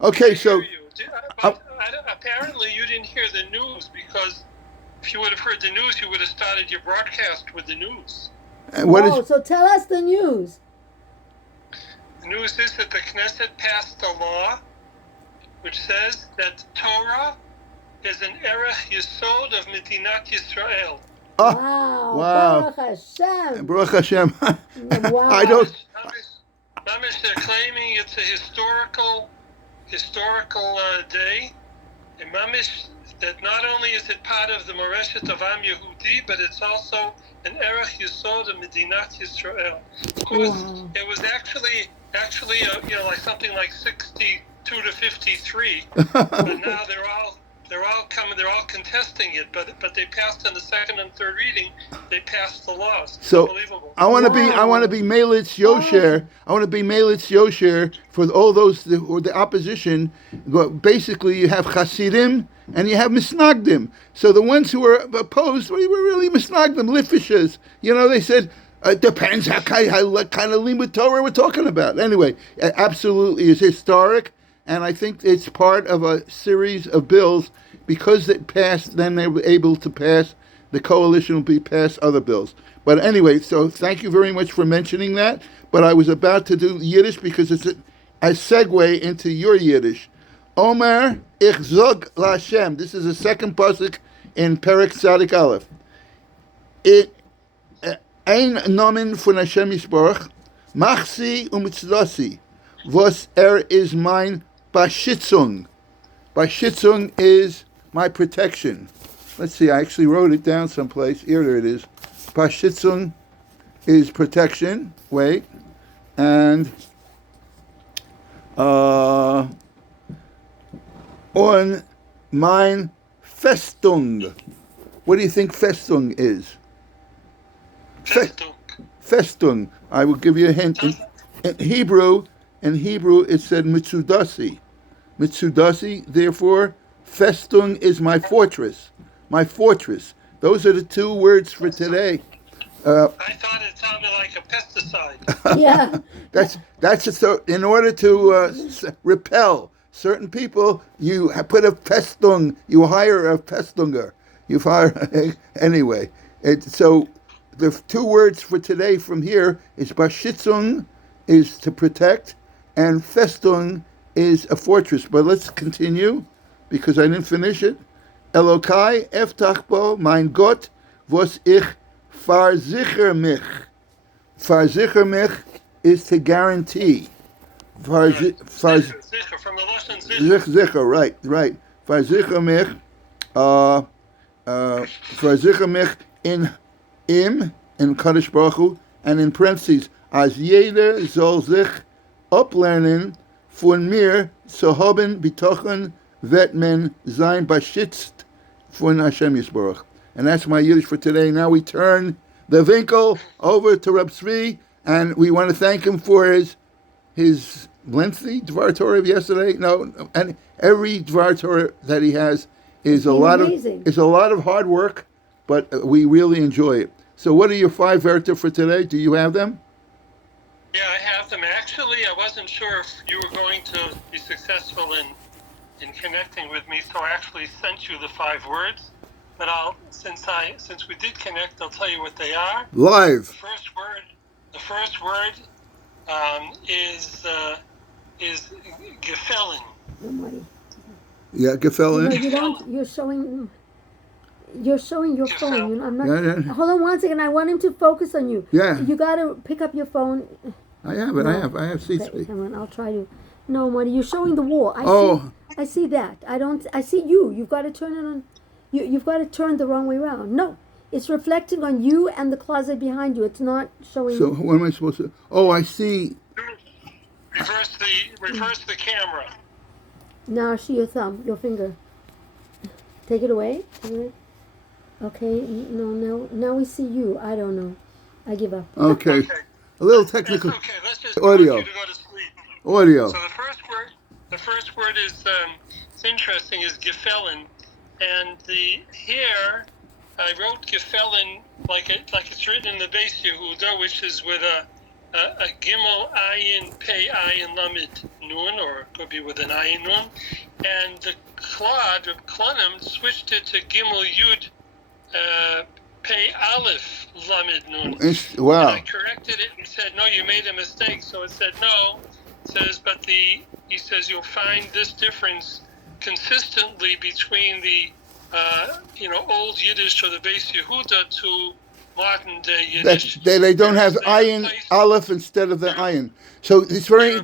Okay, so apparently you didn't hear the news, because if you would have heard the news, you would have started your broadcast with the news. So tell us the news. The news is that the Knesset passed a law which says that Torah is an erech yesod of Medinat Yisrael. Wow. Baruch Hashem. Baruch Hashem. Wow. I don't. Mamish, they're claiming it's a historical day. And Mamish, that not only is it part of the Moreshet of Am Yehudi, but it's also an erech yesod of Medinat Yisrael. Of course, it was actually like something like 62 to 53, but now they're all contesting it. But they passed in the second and third reading. They passed the laws. It's So unbelievable. I want to be Melitz Yosher. I want to be Melitz Yosher for all those or the opposition. But basically, you have Hasidim and you have Misnagdim. So the ones who were opposed, we were really Misnagdim, Lifishas. They said. Depends what kind of limud Torah we're talking about. Anyway, absolutely is historic, and I think it's part of a series of bills. Because it passed, then they were able to pass, the coalition will be pass other bills. But anyway, so thank you very much for mentioning that. But I was about to do Yiddish because it's a segue into your Yiddish. Omer ich zog LaHashem. This is the second pasuk in Perek Tzadik Aleph. Ein Nomen von Hashem Yisborach, Machsi u'mitzdasi, was is mein Bashitzung. Bashitzung is my protection. Let's see, I actually wrote it down someplace. Here it is. Bashitzung is protection. Wait. And on mein Festung. What do you think Festung is? Festung. I will give you a hint. In Hebrew, it said Mitsudasi. Mitsudasi, therefore, Festung is my fortress. My fortress. Those are the two words for today. I thought it sounded like a pesticide. Yeah. That's so. In order to repel certain people, you put a Festung. You hire a Festunger. You hire anyway. So. The two words for today from here is Bashitzung, is to protect, and Festung is a fortress. But let's continue, because I didn't finish it. Elokai eftach bo mein Gott, was ich versicher mich. Versicher mich is to guarantee. Sicher, from the Lashon Sicher, right. Versicher mich, versicher mich in Kadosh Baruch Hu, and in parentheses, as jeder soll sich uplernen von mir zu haben bitochen wird men sein beschützt von Hashem Yisborach. And that's my Yiddish for today. Now we turn the Winkel over to Reb Tzvi, and we want to thank him for his lengthy Dvar Torah of yesterday. No, and every Dvar Torah that he has is a lot of hard work, but we really enjoy it. So what are your 5 Verta for today? Do you have them? Yeah, I have them. Actually, I wasn't sure if you were going to be successful in connecting with me, so I actually sent you the 5 words. But since we did connect, I'll tell you what they are. Live. The first word is gefallen. Yeah, gefallen. You're showing your phone. I'm not. Yeah. Hold on one second. I want him to focus on you. Yeah. You got to pick up your phone. I have it. No. I have C3. Okay, come on. I'll try to. No, Marty. You're showing the wall. I see that. I see you. You've got to turn it on. You've got to turn the wrong way around. No, it's reflecting on you and the closet behind you. It's not showing. So what am I supposed to? Oh, I see. Reverse the camera. Now see your thumb, your finger. Take it away. Okay, no, now we see you. I don't know. I give up. Okay. A little technical. That's okay. Let's just audio. You to go to sleep. Audio. So the first word is it's interesting, is gefallen, and here I wrote gefallen like it's written in the Beis Yehuda, which is with a gimel ayin pei ayin lamed nun, or it could be with an ayin nun, and the Klad of Klunim switched it to gimel yud pei aleph lamed nun. Wow. And I corrected it and said, no, you made a mistake. So it said no. It says, but he says you'll find this difference consistently between the old Yiddish or the Beis Yehuda to modern day Yiddish. They don't have ayin aleph instead of the ayin. So it's very.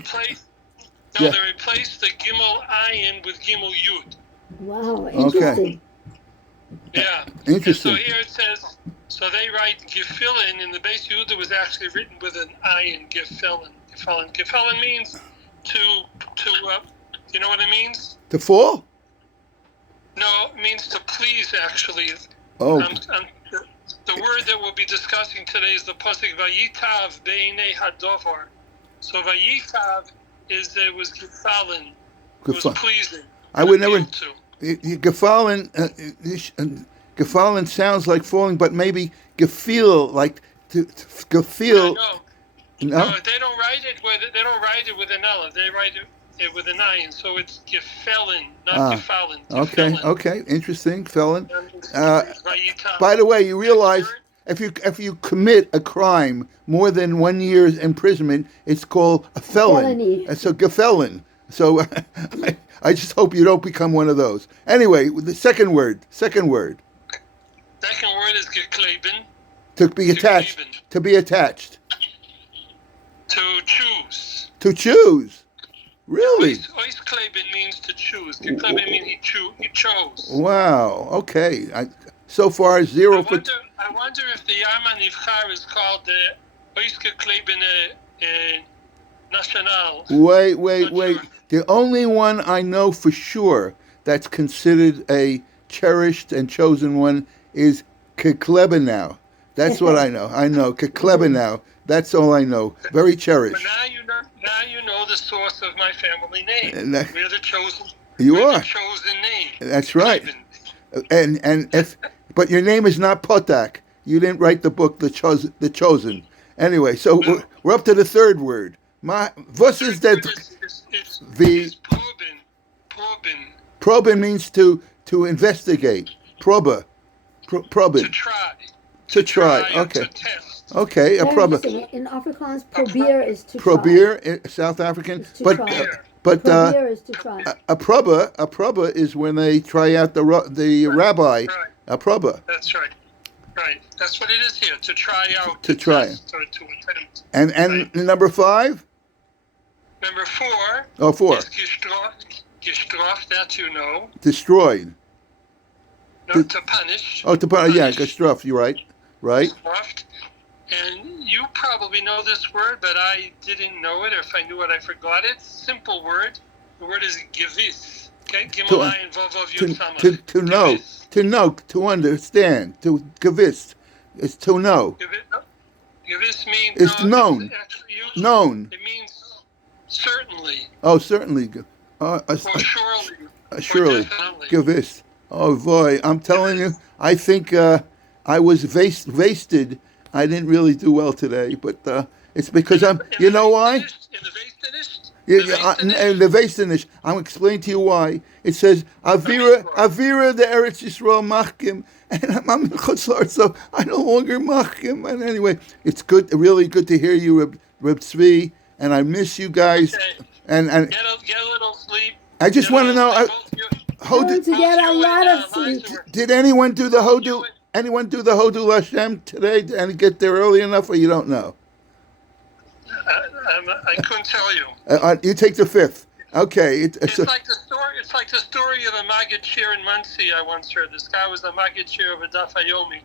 They replaced the gimel ayin with gimel yud. Wow, interesting. Okay. Yeah. Interesting. And so here it says, so they write gefilin, and the Beis Yehuda was actually written with an ayin, gefilin. Gefilin means to you know what it means? To fall? No, it means to please, actually. Oh. The word that we'll be discussing today is the pasuk Vayitav Beinei Hadovar. So Vayitav was gefallen, was pleasing. I would never. Gefallen sounds like falling, but maybe gefeel, like to gefeel. No, they don't write it with an aleph. They write it with an ayin. So it's gefallen, not gefallen. Okay, interesting, felon. By the way, you realize if you commit a crime more than 1 year's imprisonment, it's called a felon. Felony. So gefelon. So I just hope you don't become one of those. Anyway, the second word. Second word is gekleben. To be attached. To be attached. To choose. To choose. Really? Oiskleben means to choose. Gekleben means he chose. Wow. Okay. So far, 0 I wonder if the Yama Nivchar is called the Oiskleben National. Wait. Sure. The only one I know for sure that's considered a cherished and chosen one is Keklebenau. That's what I know. I know Keklebenau. That's all I know. Very cherished. But now you know the source of my family name. We're the chosen. The chosen name. That's right. But your name is not Potak. You didn't write the book The Chosen. Anyway, so we're up to the third word. Was is that? It's proben. Proben means to investigate. Probe. Proben. To try. Okay. To test. Okay, a probe. In Afrikaans, probeer is to try. Probeer, South African. But probeer is to try. A probe is when they try out the rabbi. Right. A probe. That's right. Right. That's what it is here. To try out. To try. Test, or to attempt. And right. Number 5. Number 4. Oh, 4. Is gestraft. That you know. Destroyed. No, to punish. Oh, to punish. Yeah, gestraft. You're right. Right. Gestraft. And you probably know this word, but I didn't know it, or if I knew it, I forgot it. Simple word. The word is gewiss. Okay? To know, to understand, to gewiss. It's to know. Gewiss means... It's known. Known. It means certainly. Oh, certainly. Or surely. Surely. Gewiss. Oh, boy. I'm telling you, I think I was wasted. I didn't really do well today, but it's because you know why? In the Vasinish. I'm explaining to you why. It says, Avira the Eretz Yisrael machkim, and I'm in Chutzlar, so I no longer machkim. And anyway, it's good, really good to hear you, Reb Tzvi, and I miss you guys. Okay. And get a little sleep. I just want to know, to get a lot of sleep. Did anyone do the Hodu? Anyone do the Hodu Lashem today and get there early enough, or you don't know? I couldn't tell you. You take the 5th. Okay. It's like the story. It's like the story of a Maggid Shir in Muncie. I once heard. This guy was a Maggid Shir of a Daf Yomi,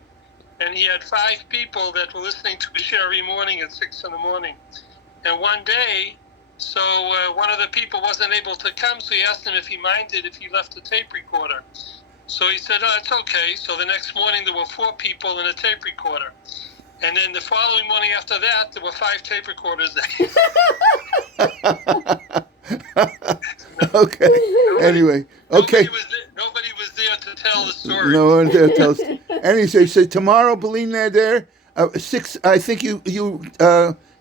and he had 5 people that were listening to a shir every morning at 6 in the morning. And one day, so one of the people wasn't able to come, so he asked him if he minded if he left a tape recorder. So he said, "Oh, it's okay." So the next morning there were 4 people and a tape recorder. And then the following morning after that, there were 5 tape recorders there. Okay. Anyway, okay. Nobody was there to tell the story. No one there to tell. And he said, tomorrow, Belina there, 6. I think you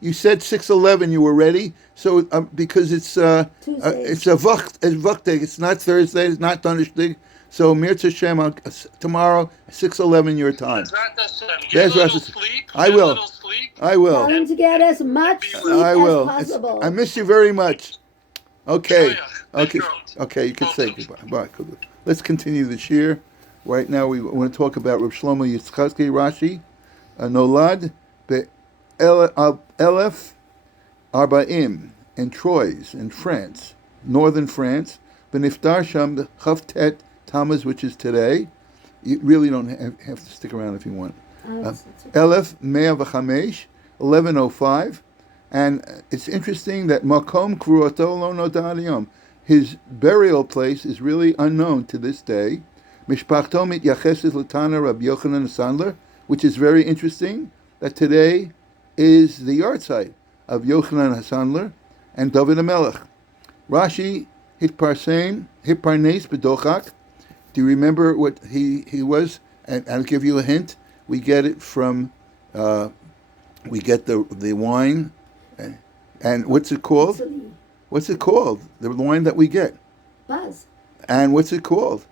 you said 6:11. You were ready, so because it's a Vaktig. It's not Thursday. It's not Donnerstag. So Mirza Shem tomorrow 6:11 your time. Get a little sleep. I will. I will. Tell him to get as much sleep I will. as possible. I miss you very much. Okay. Okay. Okay. You can say goodbye. Bye. Let's continue this year. Right now we want to talk about Reb Shlomo Yitzchak Rashi, Nolad Elef Arbaim in Troyes in France, northern France. Beniftar Sham Chavtet Tammuz, which is today. You really don't have to stick around if you want. Elef Mea V'Chamesh, 1105. And it's interesting that Makom Kruato Lo Noda Yom, his burial place is really unknown to this day. Mishpachto Mityacheses Latana Rabbi Yochanan Sandler, which is very interesting that today is the yard site of Yochanan Sandler and David HaMelech. Rashi Hitparnes B'Dochak. Do you remember what he was? And I'll give you a hint. We get it from, we get the wine. And what's it called? What's it called? The wine that we get. Buzz. And what's it called?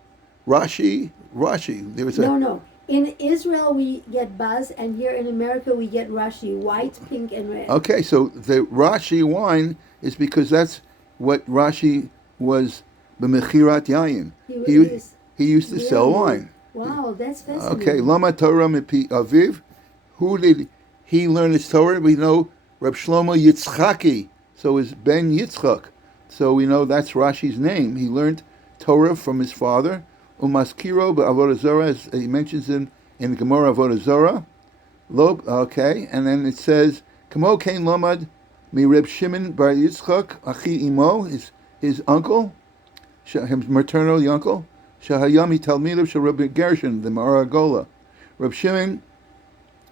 Rashi. There was No. In Israel we get buzz, and here in America we get Rashi, white, pink, and red. Okay, so the Rashi wine is because that's what Rashi was, b'mechirat yayin. He used to sell wine. Wow, that's fascinating. Okay, Lama Torah Mipi Aviv. Who did he learn his Torah? We know Reb Shlomo Yitzchaki, so is Ben Yitzchak. So we know that's Rashi's name. He learned Torah from his father. Umaskiro b'Avodah Zarah, as he mentions in Gemara Avodah Zarah. Okay, and then it says, Kamo Kain Lomad mi Reb Shimon bar Yitzchak Achi Imo, his uncle, his maternal uncle. Shahayami Talmidav Shel Rabbi Gershon, the Maragola. Reb Shimon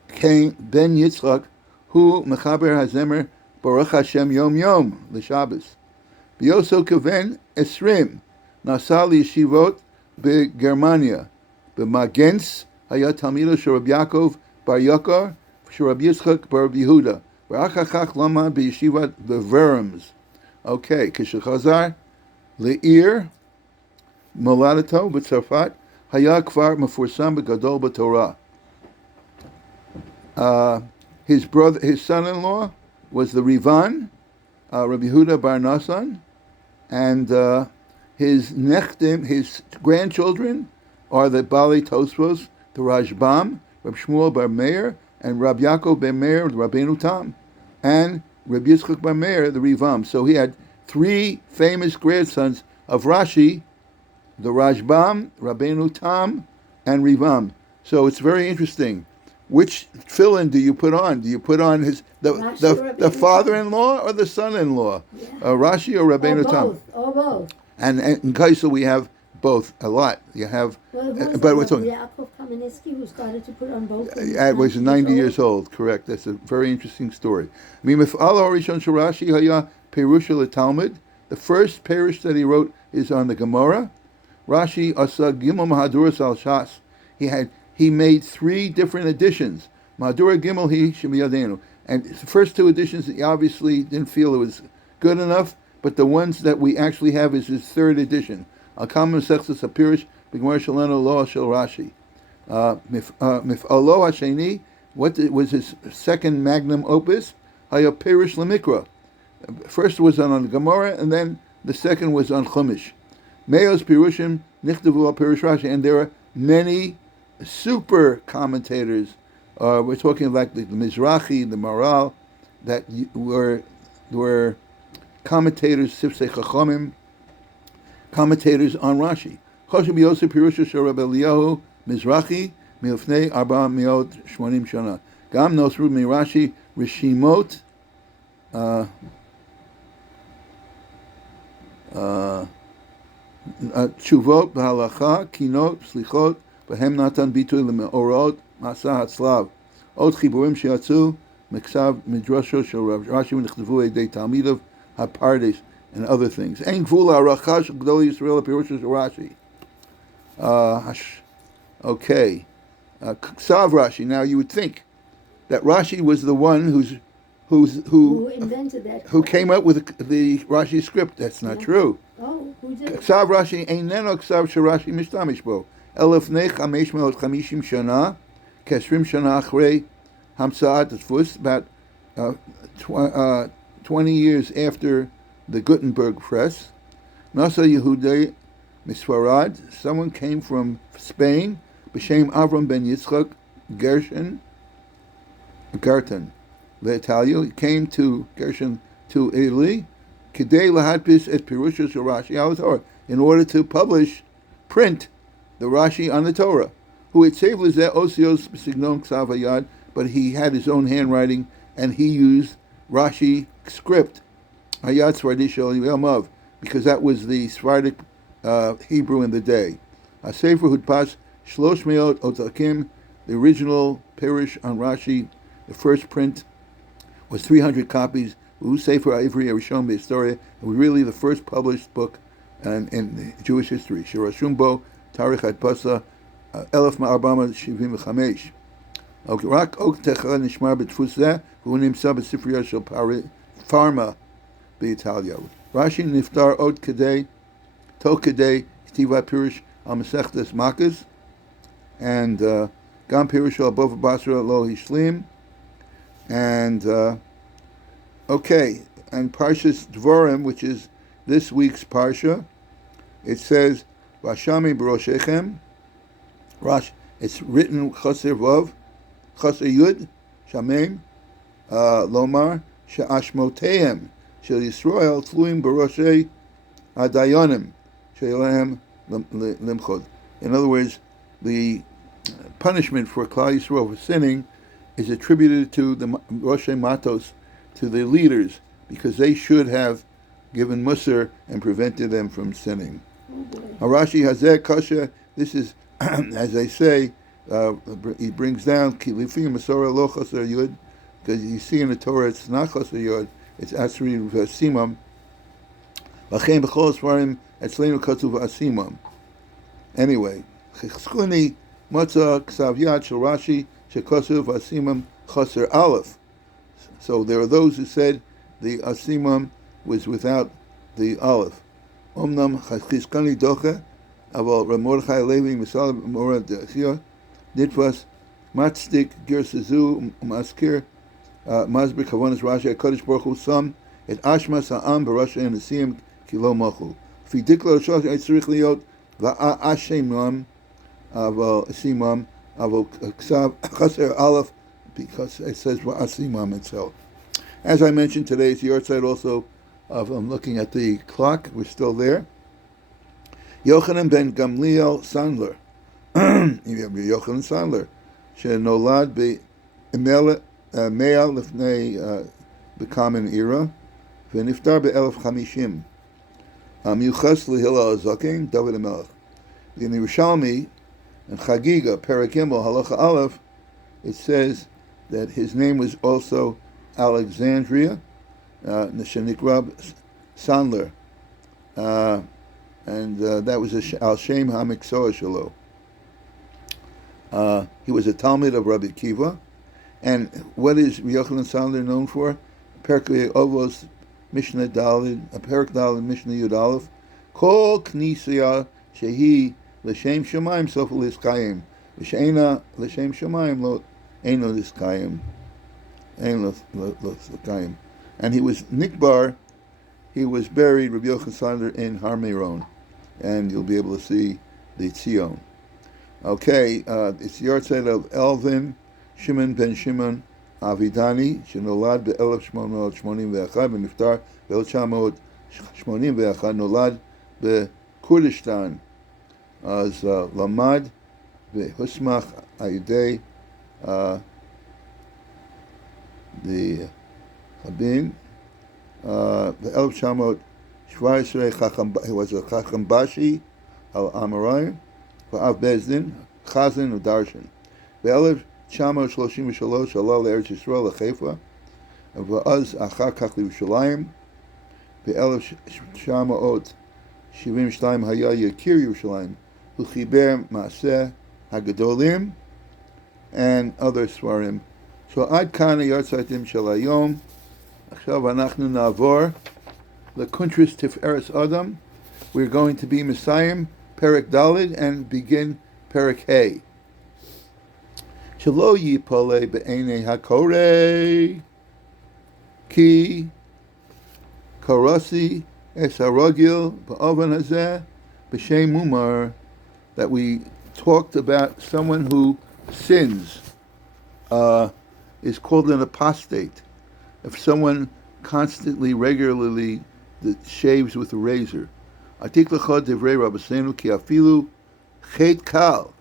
came Ben Yitzchak, who Mechaber Hazemer Baruch Hashem Yom Yom l'Shabbos. B'yoso Kaven Esrim Nasal Yeshivot b'Germania. B'Magens Hayat Talmidav Shel Rabbi Yaakov Bar Yakar Shel Rabbi Yitzchak Bar Yehuda. V'achachach Lama b'Yeshivat B'Verams. Okay, Kishachazar Le'ir Moladato b'Tzarfat Haya Kvar Mefursam b'Gadol b'Torah. His son-in-law was the Rivan, Rabbi Yehuda Bar Nasan, and his nechtim, his grandchildren, are the Bali Tosfos, the Rajbam, Rabbi Shmuel Bar Meir, and Rabbi Yaakov Ben Meir, the Rabbeinu Tam, and Rabbi Yitzchak Bar Meir, the Rivam. So he had three famous grandsons of Rashi, the Rajbam, Rabbeinu Tam, and Rivam. So it's very interesting. Which fill-in do you put on? Do you put on the father-in-law or the son-in-law? Yeah. Rashi or Rabbeinu Tam? Or both. And in Kaisel we have both a lot. You have, but we're talking. Yaakov Kamenetsky, who started to put on both. Was 90 years old. Correct. That's a very interesting story. The first parish that he wrote is on the Gemara. Rashi asa Gimel Mahaduras al Shas. He made three different editions. Mahadura Gimel Hi Shemiyadenu. And the first two editions, he obviously didn't feel it was good enough, but the ones that we actually have is his third edition. Al-Kam Mesechus HaPirish B'Gemara Shalano Lo Shel Rashi. Mif'alo HaSheni, what was his second magnum opus? Haya Pirish Lemikra. First was on the Gemara, and then the second was on Chumash. Meos Pirushim Nichtavu Al Pirish Rashi. And there are many super commentators. We're talking like the Mizrahi, the Maral, that were commentators, Sifsei Chachamim, commentators on Rashi. Choshev Yosef Pirusha Shel Rabbi Eliyahu Mizrahi Milfnei 480 Shana. Gam Nosru Mirashi Rishimot Tshuvot B'Halacha Kinot Slichot B'Hem Natan Bituy L'Meorot Masa Hatzlav Od Chiburim Shiatzu Meksav Midrasho Shel Rashi V'Nechtavu Eidei Talmidav HaPardes and other things. Ein Gvul HaRachash Gdol Yisrael Pirusha Shel Rashi. Okay. Ksav Rashi. Now you would think that Rashi was the one who invented that. Who came up with the Rashi script. That's not true. Oh, who did? Ksav Rashi eineno ksav sherashi mishtamish bo. Elef nech hamesh meot chamishim shana, keshrim shana achrei hamsaat dfus, about 20 years after the Gutenberg press. Nasa Yehudei Misfarad, someone came from Spain, b'shem Avram ben Yitzchak Gershon, l'Italia. He came to Gershon to Italy, kidei lahadpis et pirushos Rashi al Torah, in order to print the Rashi on the Torah. Who it saved lezeh osios b'signon ksav hayad, but he had his own handwriting and he used Rashi script, hayad Sfardi shel Yamav, because that was the Sephardic Hebrew in the day. A Sefer Hudpas Shlosh Meot Otakim, the original Parish on Rashi, the first print was 300 copies. Sefer Ivri Rishon B'Historia. It was really the first published book in Jewish history. Shirashum Bo Tarikh Hadpasa 1475. Okay, Rak Ok Techad Nishmar B'Tfus Zeh Hu Nimsa B'Sifriya Shel Pharma B'Italia. Rashi Niftar Od Kedei Tok Kedei Ktiva Pirush Al Masechtes Makkos, and Gam Pirush Al Bava Basra Lo Hishlim, and and Parshas Dvorim, which is this week's Parsha, it says Vashami B'Roshechem. It's written Chaser Vav, Chaser Yud, Shamem, Lomar She'ashmotehem Shel Yisrael Tluim B'Roshei Adayonim She'elahem Limchod. In other words, the punishment for Klal Yisrael for sinning is attributed to the Roshei Matos, to the leaders, because they should have given Musar and prevented them from sinning. Rashi Hazeh Kasha, this is, as they say, he brings down Kilifim Masora Lo Chaser Yud, because you see in the Torah it's not Chaser Yud, it's Asri Simam. Lachem B'chol Svarim Etzleinu Katuv Asimam. Anyway, Cheskuni Matzah Ksav Yad Shel Rashi Shekasuv Asimam Chaser Aleph. So there are those who said the Asimam was without the Aleph. Omnam Cheskani Doche Aval Ramordechai Levi Misal Morad Dechia Nitfas Matzdik Gersazu Maskir Masbir Kavonis Rashi HaKadosh Baruch Hu Sam Et Ashmas Ha'am B'Rashi and Siyam Kilo Machu Fi Dikla Rosh Tzrich Liot Va'ashemam Aval Simam Aval Ksav Chaser Aleph, because it says Va'asimam itself. As I mentioned, today is the yahrzeit also of, I'm looking at the clock, we're still there. Yochanan ben Gamliel Sandler. Yochanan Sandler. Shenolad be'Mea lefnei b'Kamen Era. V'niftar be'elef chamishim. Miuchas lehila azaken, David HaMelech. In the Yerushalmi, and Chagiga, Perek Gimel, Halacha Aleph, it says that his name was also Alexandria, Nishanikrab Sandler, and that was Al Shem HaMiksoah Shelo. He was a Talmud of Rabbi Akiva, and what is Yochanan Sandler known for? Perkei Ovos Mishnah Dalid, Perek Dalid Mishnah Yud Aleph, Kol Knisiyah Shehi L'Shem Shemaim Sof L'Iskayim, V'Sheina L'Shem Shemaim Lo Eino L'Iskayim. And he was Nikbar, he was buried, Rabbi Yochanan Sandler, in Har Meron, and you'll be able to see the Tzion. Okay, it's the yahrzeit of Elvin Shimon ben Shimon Avidani, שנולד ב-1881 ונפטר ב-1981, נולד בכורדיסטן. אז למד והוסמך על ידי רבים. ב-1917 he was a Chacham Bashi al Amoraim, ואב בית דין, חזן ודרשן. ב-1933 עלה לארץ ישראל לחיפה, ואז אחר כך לירושלים. ב-1972 היה יקיר ירושלים, הוא חיבר מעשה הגדולים and other ספרים. So עד כאן היהרצייטים של היום. עכשיו אנחנו נעבור לקונטרס תפארת אדם. We're going to be Messiah, Perek Dalid, and begin Perek Hey. Shelo yipale be'enei hakore ki karasi es haragil ba'ovan hazeh b'shem mumar. That we talked about someone who sins is called an apostate. If someone constantly, regularly shaves with a razor. Atik l'chad divrei Rabbeinu ki afilu chet kal.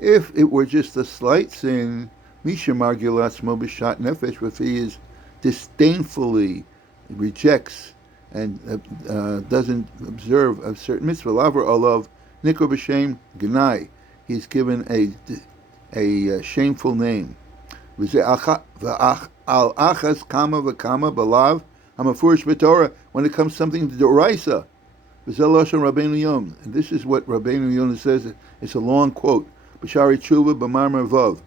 If it were just a slight sin, Misha Margil Atzmo b'shat nefesh, if he is disdainfully rejects and doesn't observe a certain mitzvah, laver olav nikor b'shem gnai, he's given a shameful name. Al achas kama v'kama balav hamafurish b'Torah, when it comes to something to d'oraisa. And this is what Rabbeinu Yonah says. It's a long quote. B'shari tshuva b'marmar vav.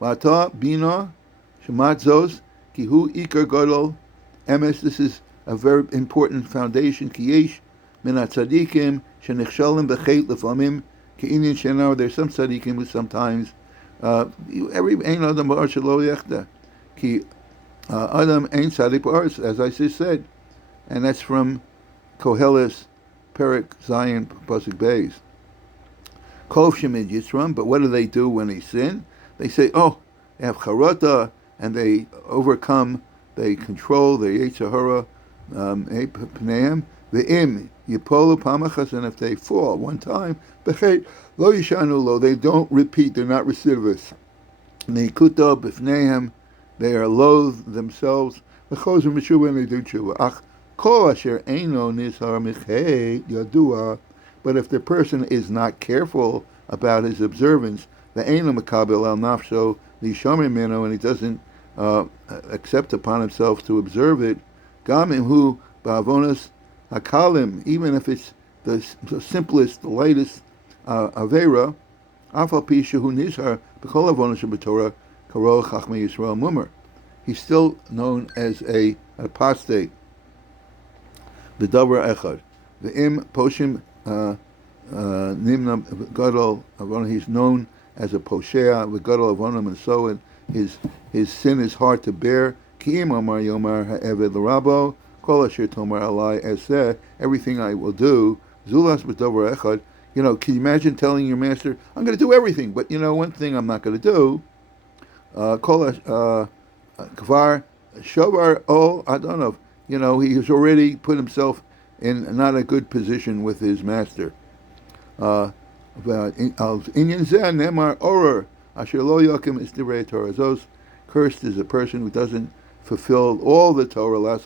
V'ata bina shemat zos ki hu ikar gadol emes. This is a very important foundation. Ki yesh min hatzadikim shenichshalim b'chet lefamim ki inyan shenar. There's some tzadikim who sometimes every ein adam ba'ar shelo yechda ki adam ein tzadik ba'aretz, as I just said, and that's from Koheles Perek Zion Pasuk Beis. Kol Shemid Yitzram, but what do they do when they sin? They say, oh, they have charata, and they overcome, they control their Yetzer Hara, Pneim, Ve'im, Yipolu Pamachas, and if they fall one time, Bechet, Lo Yishanu Lo, they don't repeat, they're not recidivists. Neikuto B'fneim, they are loathe themselves, V'chozim Meshuva, and they do tshuva. Ach, Kol asher eino nishar michei yadua, but if the person is not careful about his observance, the eino makabel al nafsho lishomer mino, and he doesn't accept upon himself to observe it, gam imhu ba'avonos hakalim, even if it's the simplest, the lightest avera, afal pi shehu nishar b'kol avonos b'Torah karo chachmei Yisrael mumar, he's still known as an apostate. The davar echad, the im poshim nimna gadol avon. He's known as a poshea, the gadol avonim, and so his sin is hard to bear. Ki im amar yomar ha'eved l'rabo kol asher tomar alai eseh. Everything I will do zulas b'davar echad. You know, can you imagine telling your master, I'm going to do everything, but you know, one thing I'm not going to do. Kol kvar shovar ol adonov. You know, he has already put himself in not a good position with his master. Those cursed is a person who doesn't fulfill all the Torah.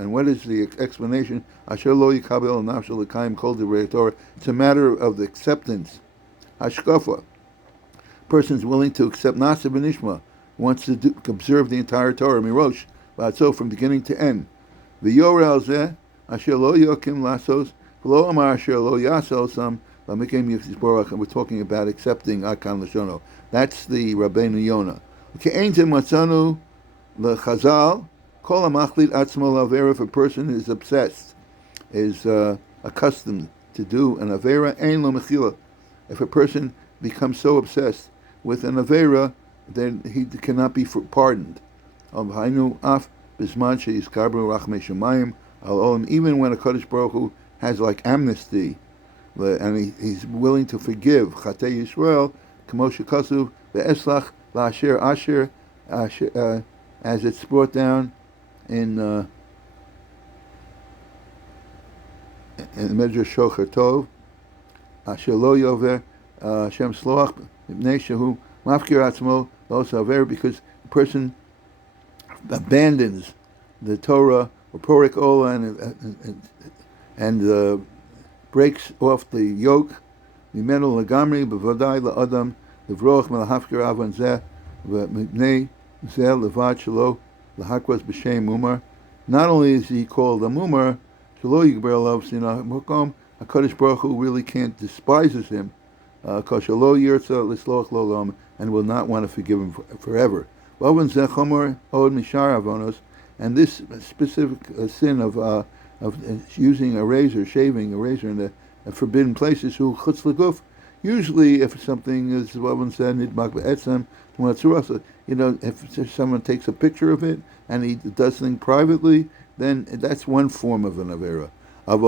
And what is the explanation? It's a matter of the acceptance. Hashkafa. Person's willing to accept Nasa B'nishma, wants to observe the entire Torah, Mirosh. So from beginning to end, the Yorel Zeh Asher Lo Yokim Lasos Lo Amar Asher Lo Yasosam Lamikim Yisborach, and we're talking about accepting Akan Lashono. That's the Rabbeinu Yonah. Ke'entim Matzanu LeChazal Kol HaMachlit Atzmo L'Avera. If a person is obsessed, is accustomed to do an Avera, Ein Lo Mechila. If a person becomes so obsessed with an Avera, then he cannot be pardoned. Even when a Kadosh Baruch Hu has like amnesty, and he's willing to forgive Chatei Yisrael, K'moshe Kasuv ve'eslach la'asher asher, as it's brought down in the Medrash Shocher Tov, Asher lo yover Hashem sloach mipnei shehu mafkir atzmo lo saver, because the person abandons the Torah or Porek Ola and breaks off the yoke. Mimenu legamri b'vadai la'adam levroch melahafkir avan zeh v'mipnei zeh levad shelo lahakwas b'shem mumar. Not only is he called a mumar, shelo yigber alav sinah mokom, HaKadosh Baruch Hu really can't despises him, kashalo yirtza lisloch lolam, and will not want to forgive him forever. And And this specific sin of using a razor, shaving a razor in the forbidden places, who chutz leguf. Usually, if something is what one said, nidmak be'etzem, if someone takes a picture of it and he does things privately, then that's one form of an avera. If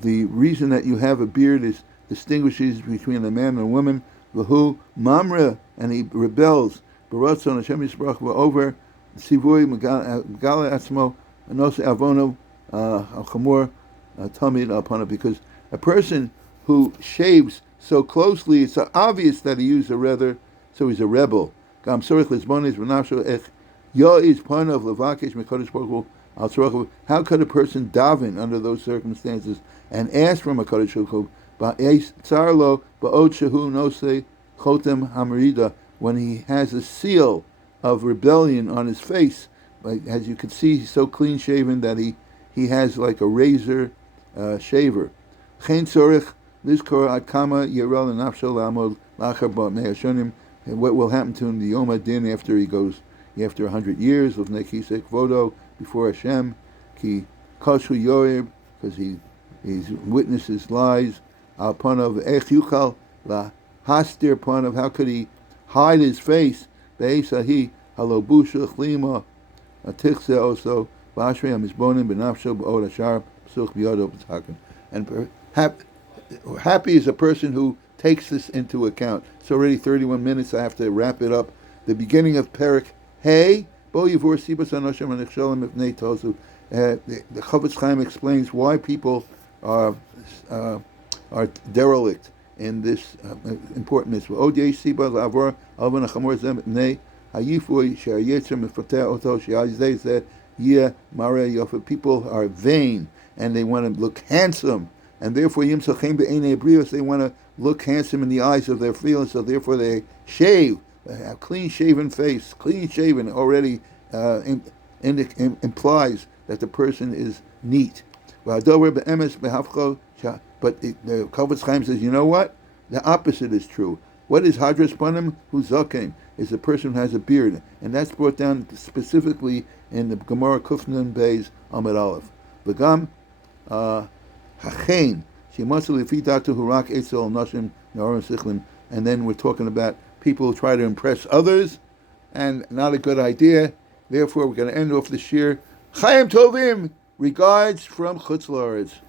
the reason that you have a beard is distinguishes between a man and a woman, v'hu mamre, and he rebels, b'ratzon Hashem Yisbarach over sivui megala atzmo anose avono al-chamor tamid upon it, because a person who shaves so closely, it's obvious that he used a rather, so he's a rebel. Gam sorich lizbonis v'nafsho ech yo'iz panav levakesh mekadosh baruch hu al tzorach. How could a person daven under those circumstances and ask from a kadosh baruch hu ba'etzarlo ba'od shehu nosei chotem hamerida, when he has a seal of rebellion on his face? Like, as you can see, he's so clean shaven that he has like a razor shaver. Chen tzorich lizkor ad kama yerel nafsho la'amod lachar ba'mei hashonim. And what will happen to him the Yom Adin after 100 years of nekisek vodo before Hashem, ki kashu yoyib, because he witnesses lies, al panav ech yuchal la hastir panav, how could he hide his face, be'esahi halobusha chlima atichse also ba'ashrei hamizbonim benafsho ba'od hashar psuch b'yodo b'taken. And happy is a person who takes this into account. It's already 31 minutes. I have to wrap it up. The beginning of Perik Hey, Bo Yivor Sibas Anoshim Anichsholim Ifnei Tozu. The Chofetz Chaim explains why people are derelict in this important mitzvah. Odei Siba Lavor Alvan Achamor Zem Nei Hayifui Shayetzer Mefateh Oto Shayazei Zeh Yeh Mare Yofa. People are vain and they want to look handsome, and therefore Yim Sachem Be'enei Brios, they want to look handsome in the eyes of their feelings, so therefore they shave. A clean-shaven face, clean-shaven already implies that the person is neat. But the Kavod Chaim says, you know what? The opposite is true. What is Hadras Panim? Who's Zaken? Is the person who has a beard. And that's brought down specifically in the Gemara Kufnan Beis Amud Aleph. V'gam Hachein. And then we're talking about people who try to impress others, and not a good idea. Therefore, we're going to end off this year. Chaim Tovim, regards from Chutz La'aretz.